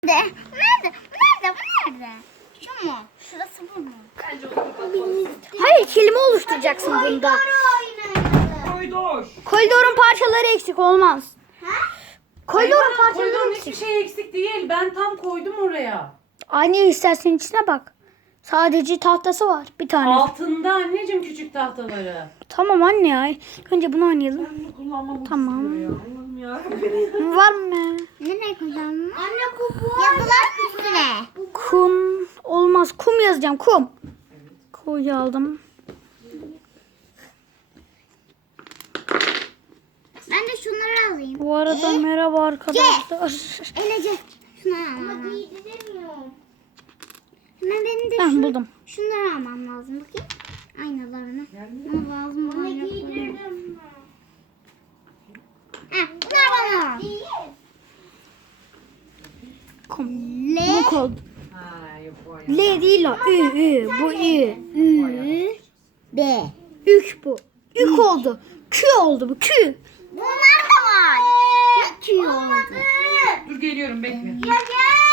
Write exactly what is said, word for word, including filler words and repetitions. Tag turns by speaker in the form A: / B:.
A: Nerede? Nerede? Nerede? Bu nerede? Şu mu? Şurası bu mu?
B: Hayır, kelime oluşturacaksın bunda.
C: Koridor.
B: Koridorun parçaları eksik olmaz. Koridorun parçaları
C: Koridorun hiçbir
B: eksik.
C: şey eksik değil. Ben tam koydum oraya.
B: Aynı istersen içine bak. Sadece tahtası var bir tane.
C: Altında anneciğim küçük tahtaları.
B: Tamam anne ya. Önce bunu oynayalım.
C: Ben bunu kullanmamı
B: Tamam.
C: istiyor ya. Allah'ım ya.
B: Var mı?
A: Nereye koyalım? Anne kubu. Yazılar üstüne.
B: Kum olmaz. Kum yazacağım. Kum. Koyu aldım.
A: Ben de şunları alayım.
B: Bu arada merhaba arkadaşlar.
A: Elecek. Şunu almam lazım. Ama giydiremiyorum. Hemen benim de
B: Ben
A: şunu,
B: buldum.
A: şunları almam lazım. Bakayım. Aynalarını. Ama lazım olan yok. Heh, bunlar bana.
B: Kum.
A: L.
B: Bu kod.
C: Ha yok bu ayağı.
B: L değil o. Ü, ü. Bu ü.
A: Ü. B.
B: Ük bu. Ük oldu. Kü oldu bu. Kü.
A: Bunlar da var. Ne tüy oldu?
C: Dur geliyorum bekle.
A: Ya gel.